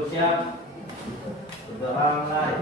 Untuk siap? Berdoa mulai.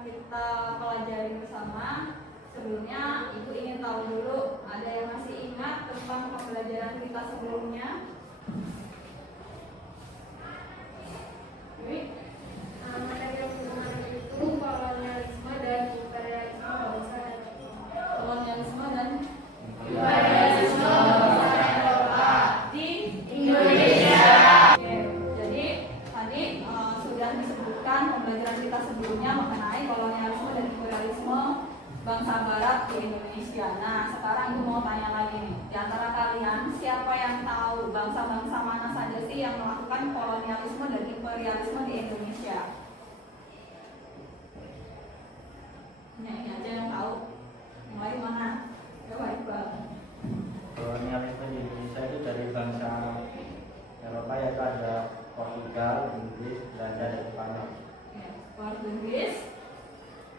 Kita pelajari bersama. Sebelumnya Ibu ingin tahu dulu, ada yang masih ingat tentang pembelajaran kita sebelumnya? Materi yang kemarin itu kolonialisme dan imperialisme bangsa dan Kolonialisme dan imperialisme bangsa Eropa di Indonesia. Oke, jadi tadi sudah disebutkan pembelajaran kita sebelumnya mengenai kolonialisme dan imperialisme bangsa Barat di Indonesia. Nah, sekarang Ibu mau tanya lagi nih, di antara kalian siapa yang tahu bangsa-bangsa mana saja sih yang melakukan kolonialisme dan imperialisme di Indonesia? Ini aja yang tahu. Mulai mana? Coba Iqbal. Kolonialisme di Indonesia itu dari bangsa Eropa, yaitu ada Portugal, Inggris, Belanda, dan Spanyol. Portugis,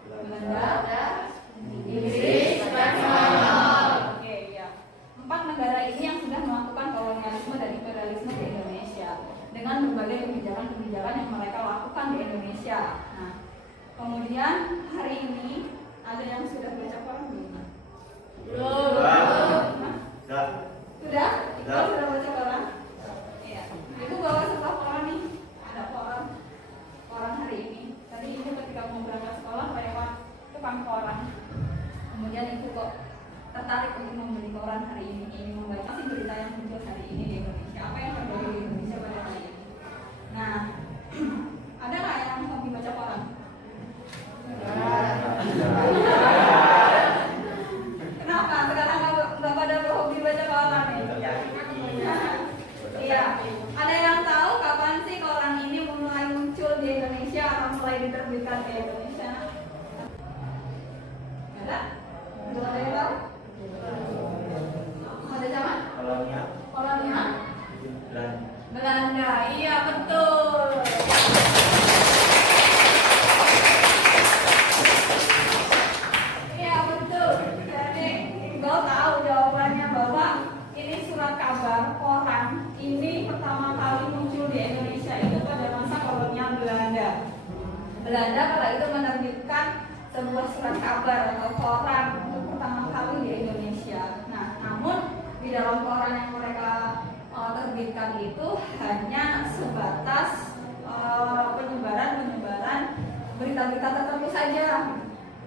Belanda, Inggris, Spanyol. Oke, ya. 4 negara ini yang sudah melakukan kolonialisme dan imperialisme di Indonesia dengan berbagai kebijakan-kebijakan yang mereka lakukan di Indonesia. Nah, kemudian hari ini ada yang sudah baca koran belum? Sudah. Sudah? Iqbal sudah baca koran? Iya. Ibu bawa sebuah koran nih. Ada koran hari ini. Tadi Ibu ketika mau berangkat sekolah lewat tukang koran. Kemudian Ibu kok tertarik untuk membeli koran hari ini, ingin membaca sih berita yang muncul hari ini di Indonesia. Apa yang terjadi di Indonesia pada hari ini? Nah, ada nggak yang hobi baca koran? Kenapa sekarang nggak pada hobi baca koran nih? Iya. Ada yang tahu kapan sih koran ini mulai muncul di Indonesia atau mulai diterbitkan di Indonesia? Ada? Belum ada yang tahu? Ada zaman? Kolonial? Belanda. Iya, betul. Iya, betul. Jadi Iqbal tahu jawabannya bahwa ini surat kabar koran ini pertama kali muncul di Indonesia itu pada masa kolonial Belanda. Belanda pada itu menerbitkan sebuah surat kabar atau koran untuk pertama kali di Indonesia. Nah, namun di dalam koran yang mereka terbitkan itu hanya sebatas penyebaran berita-berita tertentu saja.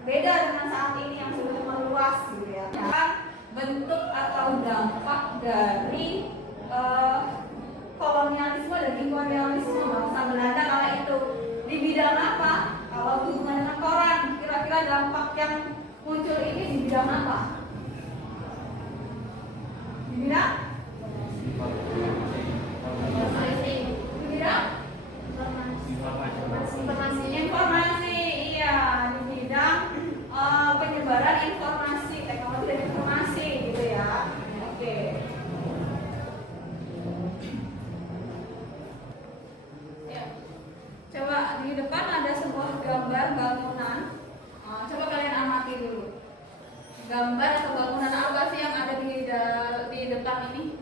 Beda dengan saat ini yang sudah meluas gitu ya. Bentuk atau dampak dari kolonialisme dan imperialisme bangsa Belanda kala itu di bidang apa? Kalau hubungan dengan koran, kira-kira dampak yang muncul ini di bidang apa? Di bidang? Di bidang? Informasi, iya, di bidang penyebaran informasi, teknologi dan informasi gitu ya. Oke. Ya. Coba di depan ada sebuah gambar bangunan. Coba kalian amati dulu. Gambar atau bangunan apa sih yang ada di depan ini?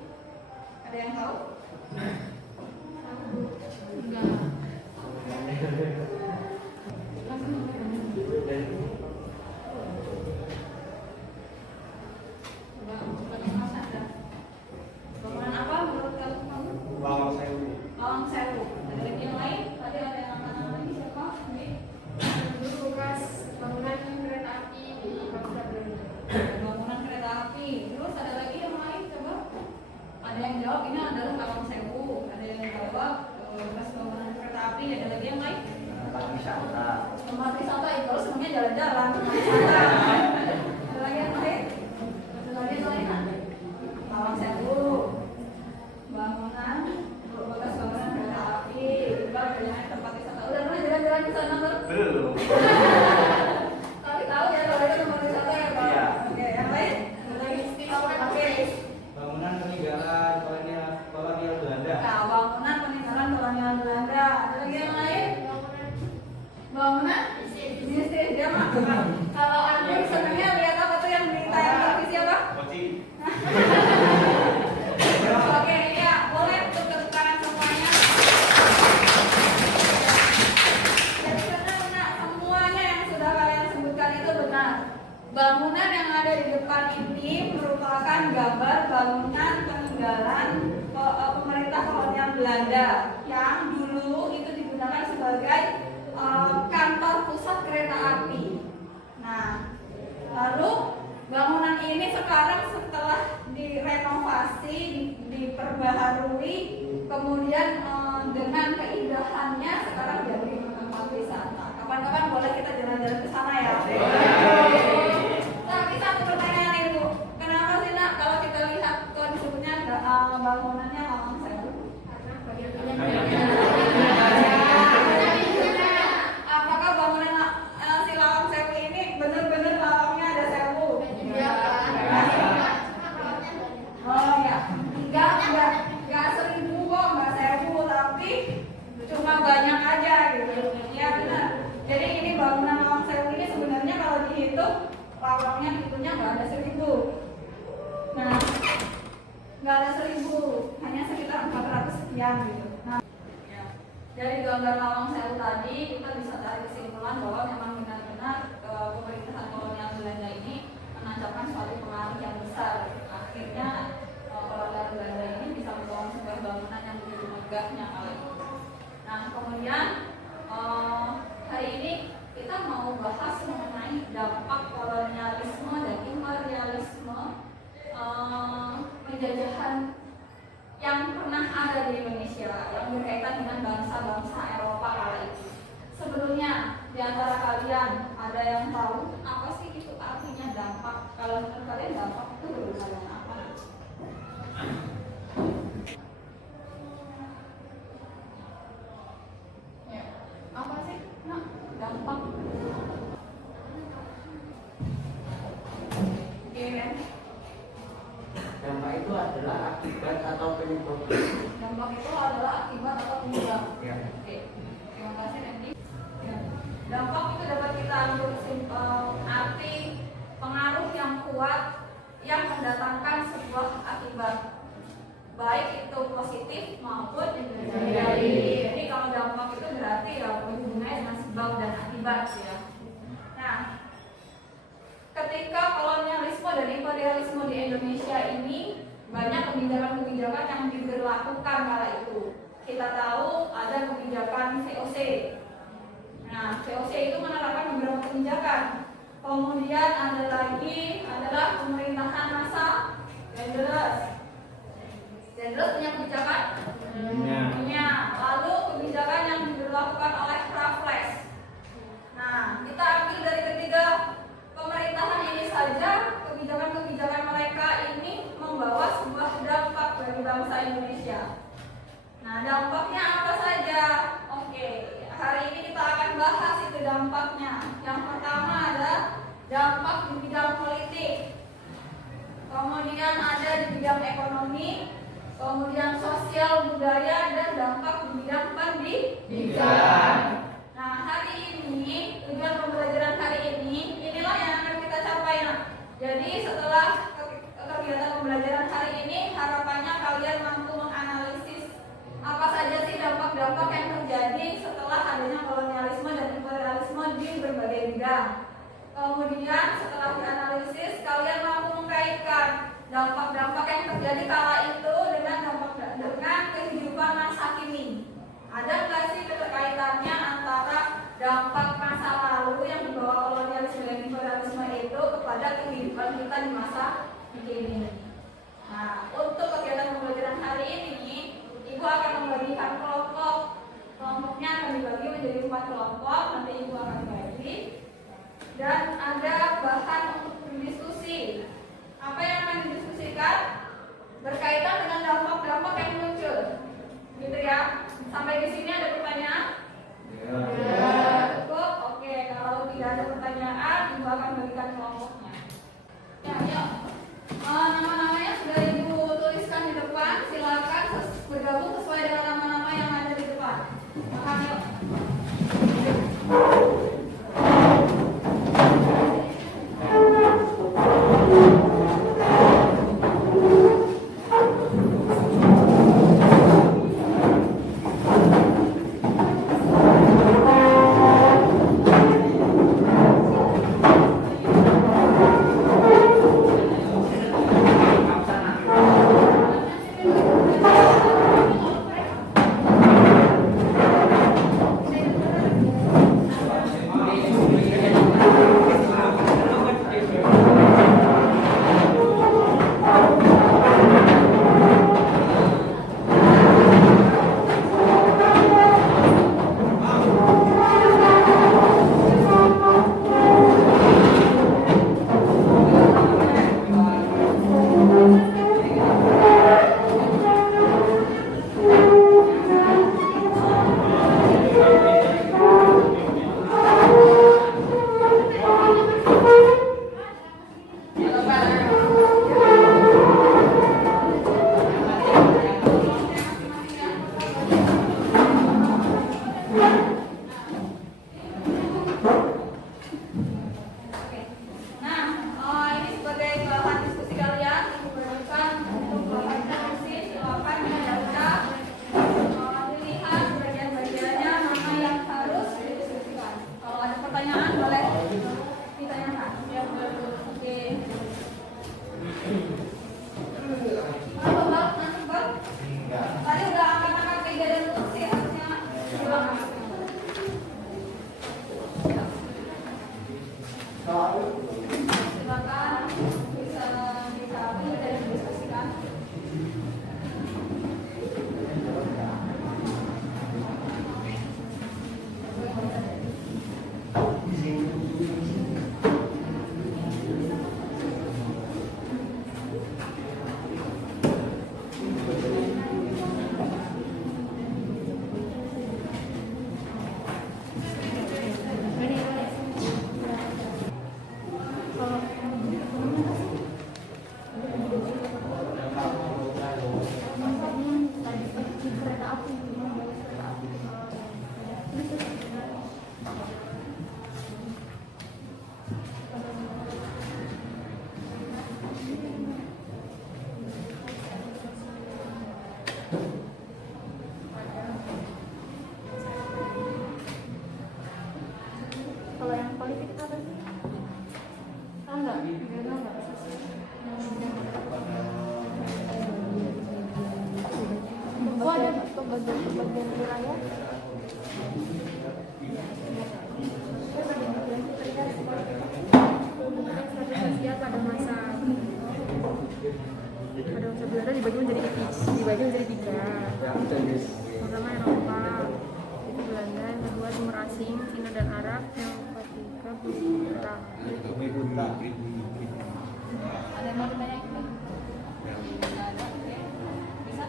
bangunan yang ada di depan ini merupakan gambar bangunan peninggalan pemerintah kolonial Belanda yang dulu itu digunakan sebagai kantor pusat kereta api. Nah, lalu bangunan ini sekarang setelah direnovasi, diperbaharui, kemudian dengan keindahannya sekarang jadi tempat wisata. Kapan-kapan boleh kita jalan-jalan ke sana ya. Tapi satu pertanyaan Ibu, kenapa sih Nak kalau kita lihat konsepnya bangunannya Lawang Sewu? Apakah bangunan si Lawang Sewu ini benar-benar lawangnya ada sewu? Oh ya, enggak 1000 kok, enggak 1000, tapi cuma banyak aja gitu. Ya benar. Jadi ini bangunan Lawang Sewu ini sebenarnya kalau dihitung lawangnya hitungnya enggak ada 1000. Nah, enggak ada 1000, hanya sekitar 400 sekian gitu. Nah, ya. Dari gambar Lawang Sewu tadi kita bisa tarik kesimpulan bahwa memang benar-benar pemerintahan kolonial Belanda ini menancapkan suatu pengaruh yang besar. Akhirnya kolonial Belanda ini bisa membangun sebuah bangunan yang begitu megahnya kala itu. Nah, kemudian hari ini kita mau bahas mengenai dampak kolonialisme dan imperialisme penjajahan yang pernah ada di Indonesia yang berkaitan dengan bangsa-bangsa Eropa kala itu. Sebelumnya di antara kalian ada yang tahu apa sih itu artinya dampak? Kalau menurut kalian dampak itu berhubungan apa? Ya, apa sih? Nah, dampak. Gimana? Dampak itu adalah akibat atau penyebab. Dampak itu adalah akibat atau penyebab. Ya. Oke, terima kasih Randy. Ya. Dampak itu dapat kita ambil arti pengaruh yang kuat yang mendatangkan sebuah akibat, baik itu positif maupun negatif. Jadi kalau dampak itu berarti ya berhubungannya dengan sebab dan akibat ya. Nah, ketika kolonialisme dan imperialisme di Indonesia ini banyak kebijakan-kebijakan yang diberlakukan kala itu. Kita tahu ada kebijakan VOC. Nah, VOC itu menerapkan beberapa kebijakan. Kemudian ada lagi adalah pemerintahan massa Daendels. Daendels punya kebijakan? Punya. Lalu kebijakan yang diberlakukan oleh Raffles. Nah, kita ambil dari ketiga pemerintahan ini saja, kebijakan-kebijakan mereka ini membawa sebuah dampak bagi bangsa Indonesia. Nah, dampaknya apa saja? Oke, hari ini kita akan bahas itu dampaknya. Yang pertama ada dampak di bidang politik, kemudian ada di bidang ekonomi, kemudian sosial budaya, dan dampak di bidang pendidikan. Nah, hari ini tujuan pembelajaran hari ini inilah yang akan kita capai. Nah, jadi setelah kegiatan pembelajaran hari ini harapannya kalian mampu menganalisis apa saja sih dampak-dampak yang terjadi setelah adanya kolonialisme dan imperialisme di berbagai bidang. Kemudian setelah dianalisis kalian mampu mengkaitkan dampak-dampak yang terjadi kala itu dengan kehidupan masa kini. Ada nggak sih keterkaitannya antara dampak masa lalu yang dibawa kolonialisme dan imperialisme itu kepada kehidupan kita di masa kini? Nah, untuk kegiatan pembelajaran hari ini, Ibu akan membagikan kelompok. Kelompoknya akan dibagi menjadi 4 kelompok. Nanti Ibu akan bagi. Dan ada bahan untuk berdiskusi. Apa yang akan didiskusikan? Berkaitan dengan dampak-dampak yang muncul. Gitu ya. Sampai di sini ada pertanyaan? Ya. Cukup? Oke, kalau tidak ada pertanyaan, Ibu akan bagikan kelompoknya. Ya, yuk. Nama-namanya sudah Ibu tuliskan di depan. Silakan bergabung sesuai dengan nama-nama yang ada di depan. Makan yuk. Oke. Halo Bang, nanti Bang. Tadi udah angkat-angkat meja dan kursi harusnya. Silakan. Silakan bisa dikabul dan didiskusikan. Kalau yang politik itu apa sih? Tahu nggak? Nggak tahu nggak? Oh ada pembagian wilayah. Sosial pada masa Belanda dibagi menjadi tiga. Pertama Eropa, itu Belanda, yang kedua Timur Asing, Cina dan Arab, yang ketiga Bumi Putra. Ada yang mau ditanyain? Nggak ada. Oke. Bisa?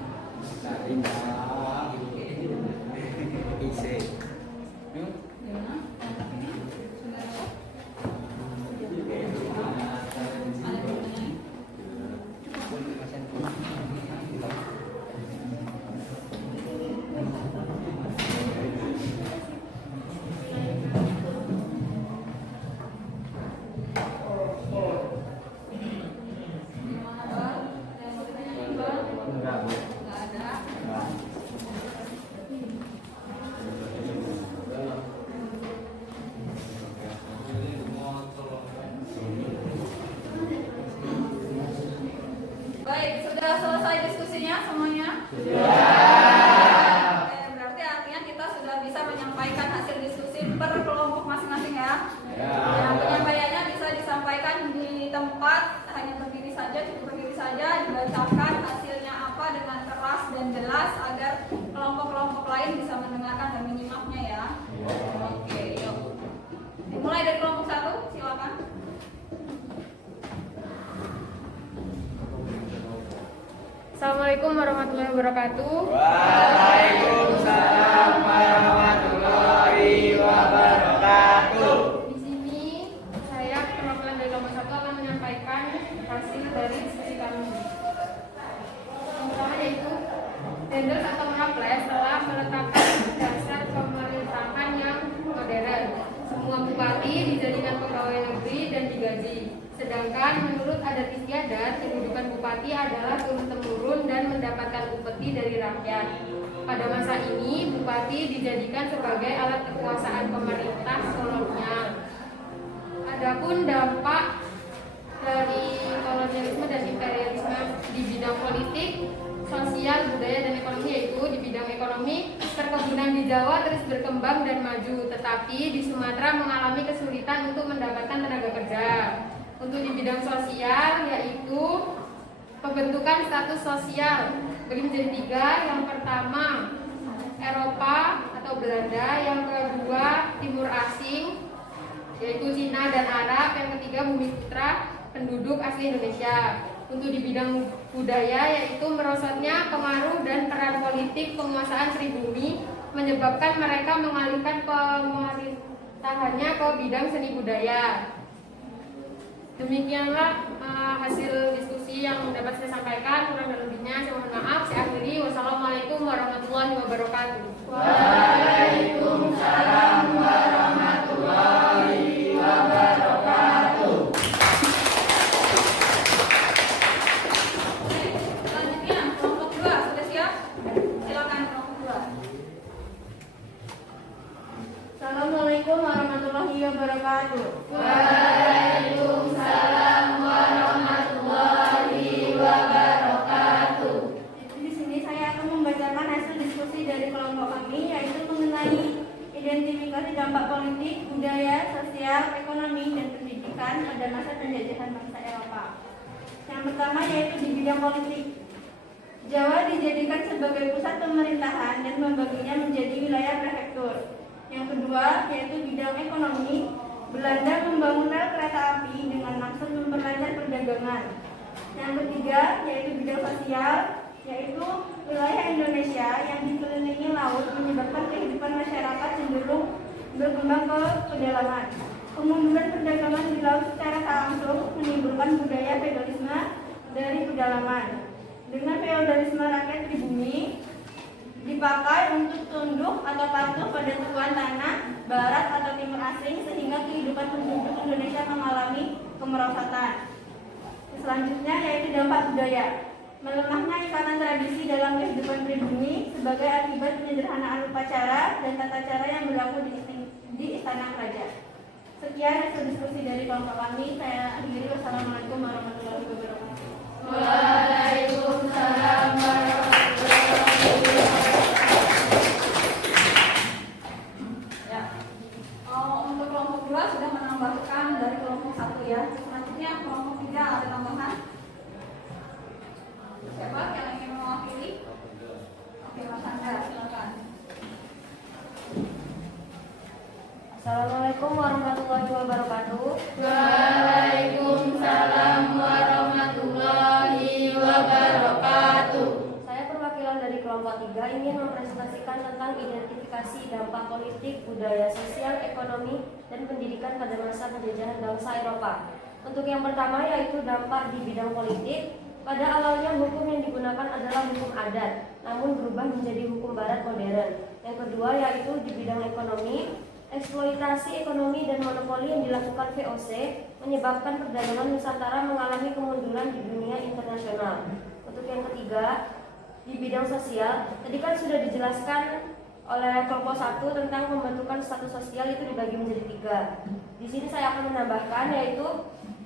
Gimana? Sudah ada? Ada yang mau ditanyain? Gimana, Bang? Ada yang mau ditanyain, Bang? Enggak, Bu. Nggak ada. Baik, sudah selesai diskusinya semuanya? Sudah. Oke, berarti artinya kita sudah bisa menyampaikan hasil diskusi per kelompok masing-masing ya. Yang penyampaiannya bisa disampaikan di tempat, hanya berdiri saja, cukup berdiri saja, dibacakan hasilnya apa dengan keras dan jelas agar kelompok-kelompok lain bisa mendengarkan dan menyimaknya ya. Oke, yuk. Dimulai dari kelompok 1, silakan. Assalamualaikum warahmatullahi wabarakatuh. Waalaikumsalam warahmatullahi wabarakatuh. Di sini saya perwakilan dari kelompok 1 akan menyampaikan hasil dari diskusi kami. Yang pertama yaitu Dendels atau Raffles telah meletakkan dasar pemerintahan yang modern. Semua bupati dijadikan pegawai negeri dan digaji. Sedangkan menurut adat istiadat, kehidupan bupati adalah turun-temurun dan mendapatkan upeti dari rakyat. Pada masa ini, bupati dijadikan sebagai alat kekuasaan pemerintah kolonial. Adapun dampak dari kolonialisme dan imperialisme di bidang politik, sosial, budaya, dan ekonomi, yaitu di bidang ekonomi, perkebunan di Jawa terus berkembang dan maju, tetapi di Sumatera mengalami kesulitan untuk mendapatkan tenaga kerja. Untuk di bidang sosial, yaitu pembentukan status sosial bagi menjadi 3. Yang pertama Eropa atau Belanda, yang kedua Timur Asing yaitu Cina dan Arab, yang ketiga Bumi Putra, penduduk asli Indonesia. Untuk di bidang budaya, yaitu merosotnya pengaruh dan peran politik penguasaan pribumi menyebabkan mereka mengalihkan pemerintahannya ke bidang seni budaya. Demikianlah hasil diskusi yang dapat saya sampaikan. Kurang dan lebihnya saya mohon maaf. Saya akhiri. Wassalamualaikum warahmatullahi wabarakatuh. Waalaikumsalam warahmatullahi wabarakatuh. Selanjutnya kelompok 2 sudah siap? Silakan kelompok 2. Assalamualaikum warahmatullahi wabarakatuh. Waalaikumsalam sampaikan pada masa penjajahan bangsa Eropa. Yang pertama yaitu di bidang politik. Jawa dijadikan sebagai pusat pemerintahan dan membaginya menjadi wilayah prefektur. Yang kedua yaitu bidang ekonomi. Belanda membangun rel kereta api dengan maksud memperlancar perdagangan. Yang ketiga yaitu bidang sosial, yaitu wilayah Indonesia yang dikelilingi laut menyebabkan kehidupan masyarakat cenderung berkembang ke pedalaman. Kemunduran perdagangan di laut secara tak langsung menimbulkan budaya feodalisme dari pedalaman. Dengan feodalisme rakyat pribumi dipakai untuk tunduk atau patuh pada tuan tanah, barat atau timur asing, sehingga kehidupan penduduk Indonesia mengalami kemerosatan. Selanjutnya yaitu dampak budaya. Melemahnya ikatan tradisi dalam kehidupan pribumi sebagai akibat penyederhanaan upacara dan tata cara yang berlaku di istana kerajaan. Sekian hasil diskusi dari kelompok kami. Saya akhiri. Wassalamualaikum warahmatullahi wabarakatuh. Waalaikumsalam warahmatullahi wabarakatuh. Ya. Untuk kelompok 2 sudah menambahkan dari kelompok 1 ya. Selanjutnya kelompok 3 ada tambahan. Siapa yang ingin mewakili? Oke, Mas Anda, silakan. Assalamualaikum warahmatullahi wabarakatuh. Waalaikumsalam warahmatullahi wabarakatuh. Saya perwakilan dari kelompok 3 ingin mempresentasikan tentang identifikasi dampak politik, budaya, sosial, ekonomi, dan pendidikan pada masa penjajahan bangsa Eropa. Untuk yang pertama yaitu dampak di bidang politik. Pada awalnya hukum yang digunakan adalah hukum adat, namun berubah menjadi hukum barat modern. Yang kedua yaitu di bidang ekonomi. Eksploitasi ekonomi dan monopoli yang dilakukan VOC menyebabkan perdagangan Nusantara mengalami kemunduran di dunia internasional. Untuk yang ketiga, di bidang sosial, tadi kan sudah dijelaskan oleh kelompok 1 tentang pembentukan status sosial itu dibagi menjadi 3. Di sini saya akan menambahkan yaitu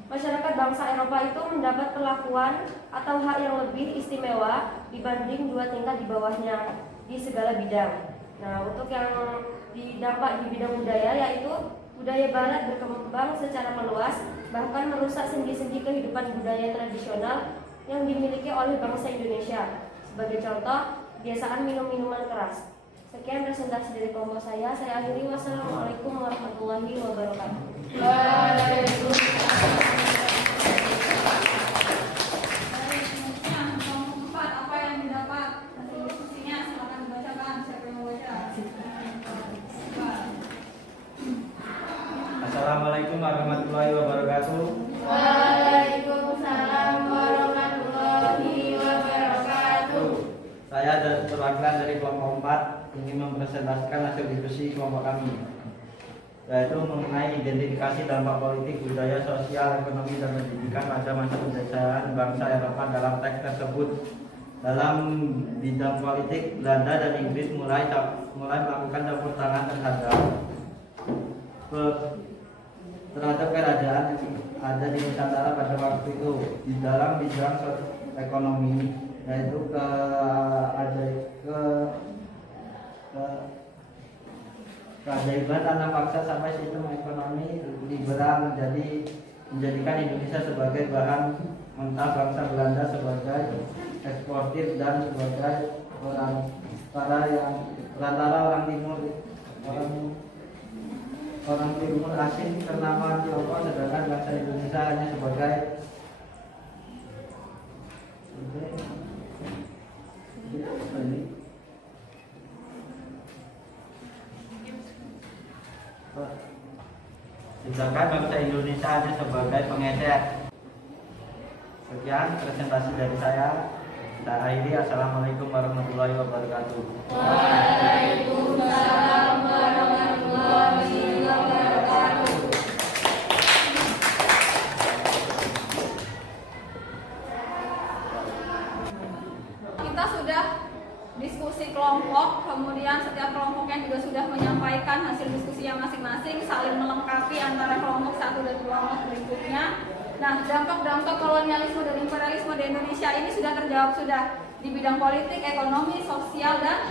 masyarakat bangsa Eropa itu mendapat perlakuan atau hak yang lebih istimewa dibanding 2 tingkat di bawahnya di segala bidang. Nah, untuk yang dampak di bidang budaya yaitu budaya barat berkembang secara meluas, bahkan merusak sendi-sendi kehidupan budaya tradisional yang dimiliki oleh bangsa Indonesia. Sebagai contoh, kebiasaan minum minuman keras. Sekian presentasi dari kelompok saya akhiri. Wassalamualaikum warahmatullahi wabarakatuh. Waalaikumsalam. Kelompok 4 apa yang didapat hasil diskusinya? Silakan dibacakan. Siapa yang mau baca? Assalamualaikum warahmatullahi wabarakatuh. Waalaikumsalam warahmatullahi wabarakatuh. Saya perwakilan dari kelompok 4 ingin mempresentasikan hasil diskusi kelompok kami, yaitu mengenai identifikasi dampak politik, budaya, sosial, ekonomi, dan pendidikan pada masa penjajahan bangsa Eropa. Dalam teks tersebut, dalam bidang politik, Belanda dan Inggris mulai melakukan campur tangan terhadap kerajaan yang ada di Nusantara pada waktu itu. Di dalam bidang ekonomi, yaitu keajaiban tanah paksa sampai sistem ekonomi liberal menjadikan Indonesia sebagai bahan mentah bangsa Belanda sebagai eksportir dan sebagai perantara orang timur asing ternama Tiongkok, sedangkan bangsa Indonesia hanya sebagai pengecer. Sekian presentasi dari saya. Saya akhiri. Assalamualaikum warahmatullahi wabarakatuh. Waalaikumsalam warahmatullahi wabarakatuh. Kita sudah diskusi kelompok, kemudian setiap kelompoknya juga sudah menyampaikan hasil diskusinya masing-masing, saling melengkapi antara kelompok satu dan kelompok berikutnya. Nah, dampak-dampak kolonialisme dan imperialisme di Indonesia ini sudah terjawab sudah di bidang politik, ekonomi, sosial, dan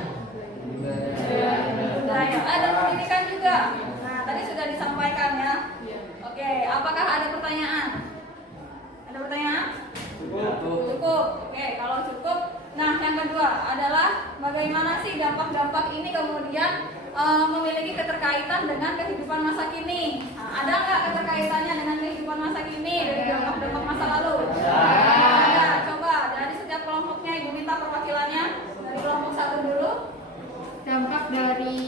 budaya. Ada pendidikan juga. Nah, tadi sudah disampaikan ya. Oke, apakah ada pertanyaan? Ada pertanyaan? Cukup. Oke, kalau cukup, nah yang kedua adalah bagaimana sih dampak-dampak ini kemudian memiliki keterkaitan dengan kehidupan masa kini. Nah, ada nggak keterkaitannya dengan kehidupan masa kini dari dampak-dampak masa lalu? Ada. Coba dari setiap kelompoknya Ibu minta perwakilannya dari kelompok 1 dulu. Dampak dari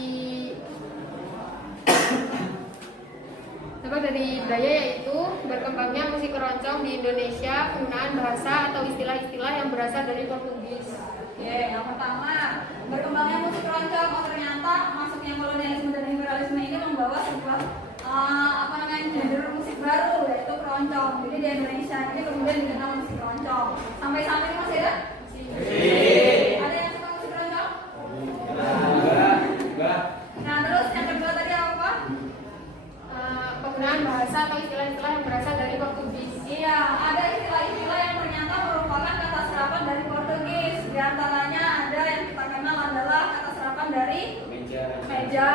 budaya yaitu berkembangnya musik keroncong di Indonesia, penggunaan bahasa atau istilah-istilah yang berasal dari Portugis. Oke, yang pertama, berkembangnya musik keroncong. Oh, ternyata masuknya kolonialisme dan imperialisme ini membawa sebuah genre musik baru yaitu keroncong. Jadi di Indonesia ini kemudian dikenal musik keroncong. Sampai saat ini masih ada? Ada yang suka musik keroncong? Nah, terus yang kedua tadi apa? Penggunaan bahasa atau istilah-istilah yang berasal dari Portugis. Iya, ada istilah-istilah yang ternyata merupakan kata serapan dari Portugis. Di antaranya ada yang kita kenal adalah kata serapan dari meja.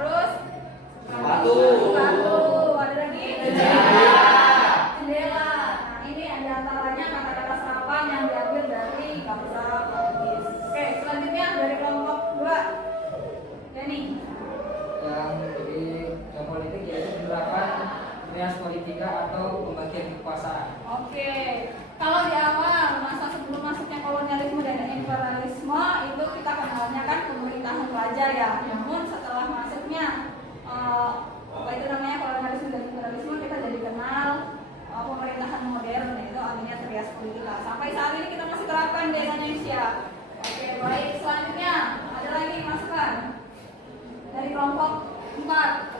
Terus Batu. Ada lagi? Jendela. Nah, ini di antaranya kata-kata serapan yang diambil dari bahasa Portugis. Oke, selanjutnya dari kelompok 2. Denny. Yang jadi yang politik yaitu penerapan trias politika atau pembagian kekuasaan. Oke, kalau di awal masa sebelum masuknya kolonialisme dan imperialisme itu kita kenalnya kan pemerintahan raja ya. Namun setelah masuknya kolonialisme dan imperialisme kita jadi kenal pemerintahan modern yaitu adanya trias politika. Sampai saat ini kita masih terapkan di Indonesia. Oke, baik, selanjutnya ada lagi masukan dari kelompok 4.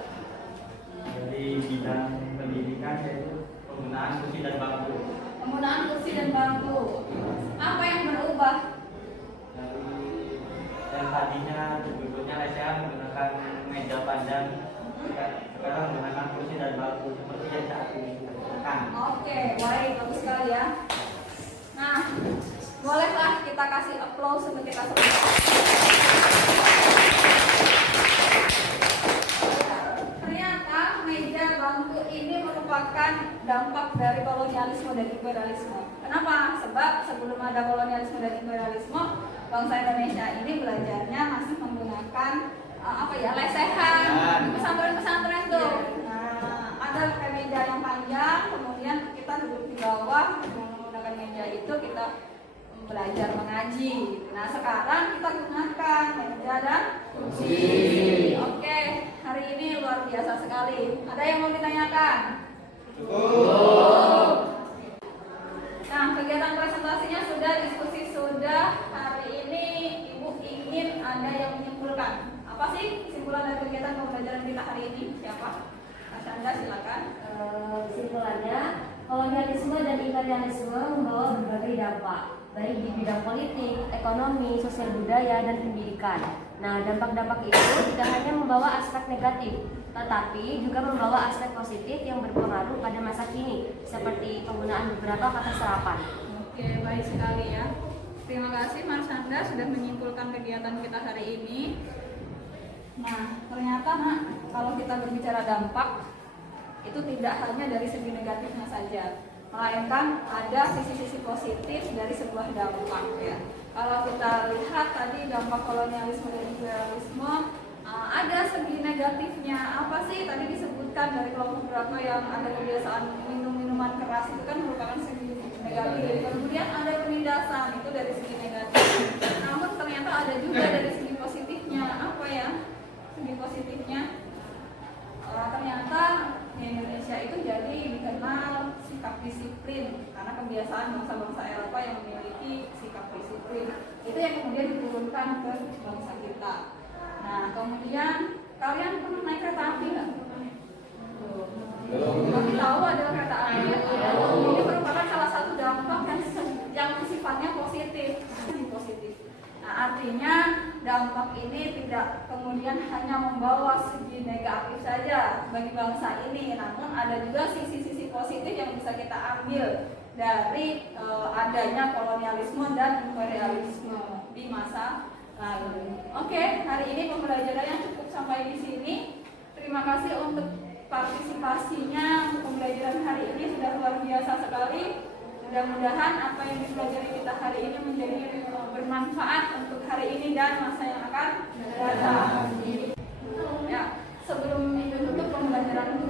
Dari bidang pendidikan yaitu penggunaan kursi dan bangku. Penggunaan kursi dan bangku. Apa yang berubah? Dari yang tadinya duduknya lesehan menggunakan meja panjang, sekarang menggunakan kursi dan bangku seperti yang saat ini digunakan. Oke, baik, bagus sekali ya. Nah, bolehlah kita kasih applause untuk kita semua. Ternyata meja bangku ini merupakan dampak dari kolonialisme dan imperialisme. Kenapa? Sebab sebelum ada kolonialisme dan imperialisme, bangsa Indonesia ini belajarnya masih menggunakan lesehan di pesantren-pesantren tuh. Nah, ada pakai meja yang panjang, kemudian kita duduk di bawah dengan menggunakan meja itu kita belajar mengaji. Nah, sekarang kita gunakan meja dan kursi. Oke, hari ini luar biasa sekali. Ada yang mau ditanyakan? Cukup. Nah, kegiatan presentasinya sudah, diskusi sudah. Hari ini Ibu ingin ada yang menyimpulkan. Apa sih kesimpulan dari kegiatan pembelajaran kita hari ini? Siapa? Mas Anda silakan. Kesimpulannya, kolonialisme dan imperialisme membawa berbagai dampak, baik di bidang politik, ekonomi, sosial budaya, dan pendidikan. Nah, dampak-dampak itu tidak hanya membawa aspek negatif, tetapi juga membawa aspek positif yang berpengaruh pada masa kini, seperti penggunaan beberapa kata serapan. Oke, baik sekali ya. Terima kasih Mas Anda sudah menyimpulkan kegiatan kita hari ini. Nah, ternyata kalau kita berbicara dampak, itu tidak hanya dari segi negatifnya saja, melainkan ada sisi-sisi positif dari sebuah dampak ya. Kalau kita lihat tadi dampak kolonialisme dan imperialisme, ada segi negatifnya. Apa sih tadi disebutkan dari kelompok berapa yang ada kebiasaan minum minuman keras, itu kan merupakan segi negatif. Kemudian ada penindasan, itu dari segi negatif. Namun ternyata ada juga dari segi positifnya. Apa ya segi positifnya? Ternyata di Indonesia itu jadi dikenal sikap disiplin karena kebiasaan bangsa-bangsa Eropa yang memiliki sikap disiplin itu yang kemudian diturunkan ke bangsa kita. Nah, kemudian kalian pernah naik kereta api nggak? Kami tahu ada kereta api ya. Ini merupakan salah satu dampak yang sifatnya positif. Nah, artinya dampak ini tidak kemudian hanya membawa segi negatif saja bagi bangsa ini, namun ada juga sisi-sisi positif yang bisa kita ambil dari adanya kolonialisme dan imperialisme di masa lalu. Oke, hari ini pembelajarannya cukup sampai di sini. Terima kasih untuk partisipasinya untuk pembelajaran hari ini sudah luar biasa sekali. Mudah-mudahan apa yang dipelajari kita hari ini menjadi bermanfaat untuk hari ini dan masa yang akan datang. Ya, sebelum ditutup pembelajaran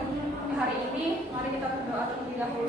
hari ini, mari kita berdoa terlebih dahulu.